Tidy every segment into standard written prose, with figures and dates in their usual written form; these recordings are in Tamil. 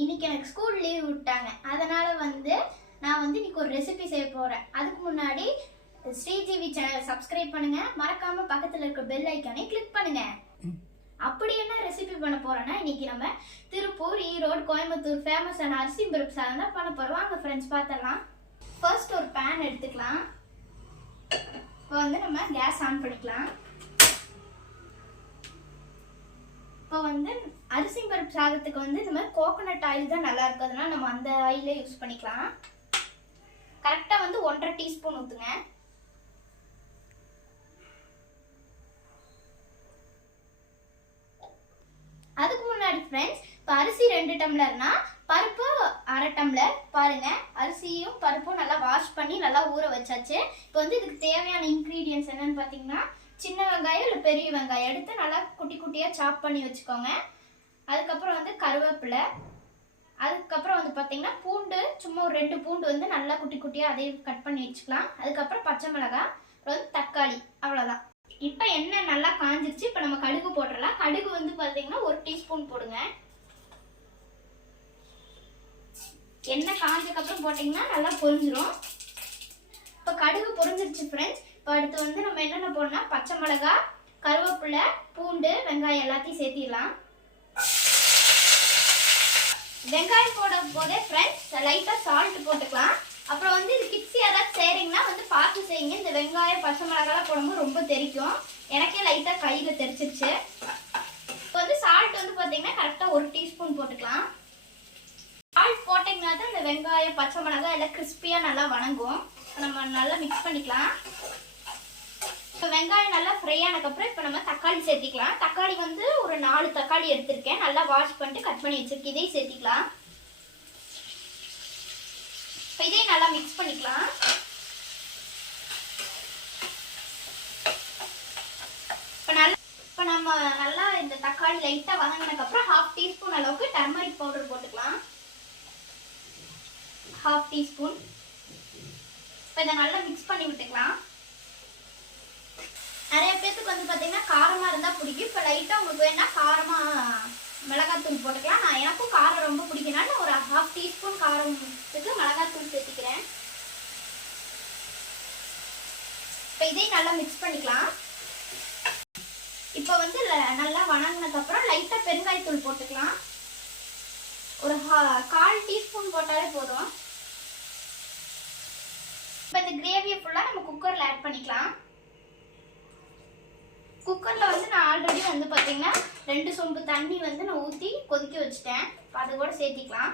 இன்னைக்கு எனக்கு ஸ்கூல் லீவ் விட்டாங்க. அதனால நான் இன்னைக்கு ஒரு ரெசிபி செய்ய போறேன். அதுக்கு முன்னாடி ஸ்ரீஜிவி சேனல் சப்ஸ்கிரைப் பண்ணுங்க, மறக்காம பக்கத்துல இருக்க பெல் ஐகானை கிளிக் பண்ணுங்க. அப்படி என்ன ரெசிபி பண்ண போறோம்னா, இன்னைக்கு நம்ம திருப்பூர், ஈரோடு, கோயம்புத்தூர் ஃபேமஸான அரிசி பருப்பு சாதம் தான் பண்ண போறோம். வாங்க ஃப்ரெண்ட்ஸ் பார்த்தலாம். ஃபர்ஸ்ட் ஒரு பேன் எடுத்துக்கலாம். இப்போ நம்ம கேஸ் ஆன் பண்ணிக்கலாம். இப்போ அரிசி பருப்பு சாதத்துக்கு இந்த மாதிரி கோகோனட் ஆயில் தான் நல்லா இருக்கும். அதனால நம்ம அந்த ஆயிலே யூஸ் பண்ணிக்கலாம். கரெக்டாக 1.5 டீஸ்பூன் ஊற்றுங்க. அதுக்கு முன்னாடி ஃப்ரெண்ட்ஸ், இப்போ அரிசி 2 டம்ளர்னா பருப்பு 1/2 டம்ளர். பாருங்க, அரிசியும் பருப்பும் நல்லா வாஷ் பண்ணி நல்லா ஊற வச்சாச்சு. இப்போ இதுக்கு தேவையான இன்க்ரீடியன்ஸ் என்னன்னு பார்த்தீங்கன்னா, சின்ன வெங்காயம் இல்லை பெரிய வெங்காயம் எடுத்து நல்லா குட்டி குட்டியாக சாப் பண்ணி வச்சுக்கோங்க. அதுக்கப்புறம் கருவேப்பிலை, அதுக்கப்புறம் பார்த்தீங்கன்னா பூண்டு, சும்மா ஒரு 2 பூண்டு நல்லா குட்டி குட்டியாக அதையும் கட் பண்ணி வச்சுக்கலாம். அதுக்கப்புறம் பச்சை மிளகாய், அப்புறம் தக்காளி, அவ்வளோதான். இப்போ எண்ணெய் நல்லா காஞ்சிருச்சு. இப்போ நம்ம கடுகு போட்டுடலாம். கடுகு பார்த்தீங்கன்னா 1 டீஸ்பூன் போடுங்க. எண்ணெய் காஞ்சதுக்கப்புறம் போட்டிங்கன்னா நல்லா பொரிஞ்சிடும். இப்போ கடுகு பொரிஞ்சிருச்சு ஃப்ரெண்ட்ஸ். இப்போ அடுத்து நம்ம என்னென்ன போடணும்னா, பச்சை மிளகாய், கருவேப்பிலை, பூண்டு, வெங்காயம் எல்லாத்தையும் சேர்த்திடலாம். வெங்காயம் போடும் போதே ஃப்ரெண்ட்ஸ் லைட்டாக சால்ட் போட்டுக்கலாம். அப்புறம் இது கிட்ஸ் ஏதாவது செய்கிறீங்கன்னா பார்த்து செய்யுங்க. இந்த வெங்காயம் பச்சை மிளகாலாம் போடும்போது ரொம்ப தெரிக்கும். எனக்கே லைட்டாக கையில் தெரிச்சிருச்சு. இப்போ சால்ட் பார்த்தீங்கன்னா கரெக்டாக 1 டீஸ்பூன் போட்டுக்கலாம். சால்ட் போட்டிங்கன்னா தான் இந்த வெங்காயம் பச்சை மிளகாய் எல்லாம் கிறிஸ்பியாக நல்லா வணங்கும். நம்ம நல்லா மிக்ஸ் பண்ணிக்கலாம். இப்போ வெங்காயம் நல்லா ஃப்ரை ஆனதுக்கப்புறம் இப்போ நம்ம தக்காளி சேர்த்திக்கலாம். தக்காளி ஒரு 4 தக்காளி எடுத்திருக்கேன். நல்லா வாஷ் பண்ணிட்டு கட் பண்ணி வச்சிருக்கேன். இதையும் சேர்த்திக்கலாம். இப்போ இதையும் நல்லா மிக்ஸ் பண்ணிக்கலாம். இப்போ நம்ம நல்லா இந்த தக்காளி லைட்டாக வதங்கினதுக்கப்புறம் 1/2 டீஸ்பூன் அளவுக்கு டர்மரிக் பவுடர் போட்டுக்கலாம். 1/2 டீஸ்பூன். இப்போ இதை நல்லா மிக்ஸ் பண்ணி விட்டுக்கலாம். நிறைய பேருக்கு பார்த்தீங்கன்னா காரமாக இருந்தால் பிடிக்கும். இப்போ லைட்டாக உங்களுக்கு வேணா காரமாக மிளகாத்தூள் போட்டுக்கலாம். எனக்கும் காரம் ரொம்ப பிடிக்கனால ஒரு 1/2 டீஸ்பூன் காரத்துக்கு மிளகாத்தூள் சேர்த்திக்கிறேன். இப்போ இதையும் நல்லா மிக்ஸ் பண்ணிக்கலாம். இப்போ நல்லா வணங்கினதுக்கப்புறம் லைட்டாக பெருங்காயத்தூள் போட்டுக்கலாம். ஒரு 1/4 டீஸ்பூன் போட்டாலே போதும். இப்போ இந்த கிரேவியை ஃபுல்லாக நம்ம குக்கரில் ஆட் பண்ணிக்கலாம். குக்கரில் நான் ஆல்ரெடி பார்த்தீங்கன்னா 2 சொம்பு தண்ணி நான் ஊற்றி கொதிக்க வச்சுட்டேன். இப்போ அதை கூட சேர்த்திக்கலாம்.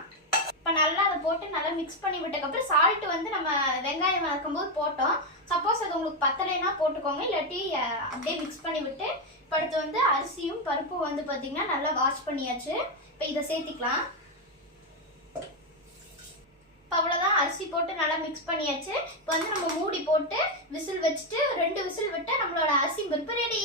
இப்போ நல்லா அதை போட்டு நல்லா மிக்ஸ் பண்ணி விட்டதுக்கப்புறம் சால்ட்டு நம்ம வெங்காயம் வதக்கும்போது போட்டோம். சப்போஸ் அது உங்களுக்கு பத்தலைன்னா போட்டுக்கோங்க, இல்லாட்டி அப்படியே மிக்ஸ் பண்ணி விட்டு. இப்போ அடுத்து அரிசியும் பருப்பும் பார்த்தீங்கன்னா நல்லா வாஷ் பண்ணியாச்சு. இப்போ இதை சேர்த்திக்கலாம். இப்போ அவ்வளோதான், அரிசி போட்டு நல்லா மிக்ஸ் பண்ணியாச்சு. இப்போ நம்ம மூடி போட்டு விசில் வச்சுட்டு 2 விசில் விட்டு நம்மளோட அரிசி பருப்பு ரெடி.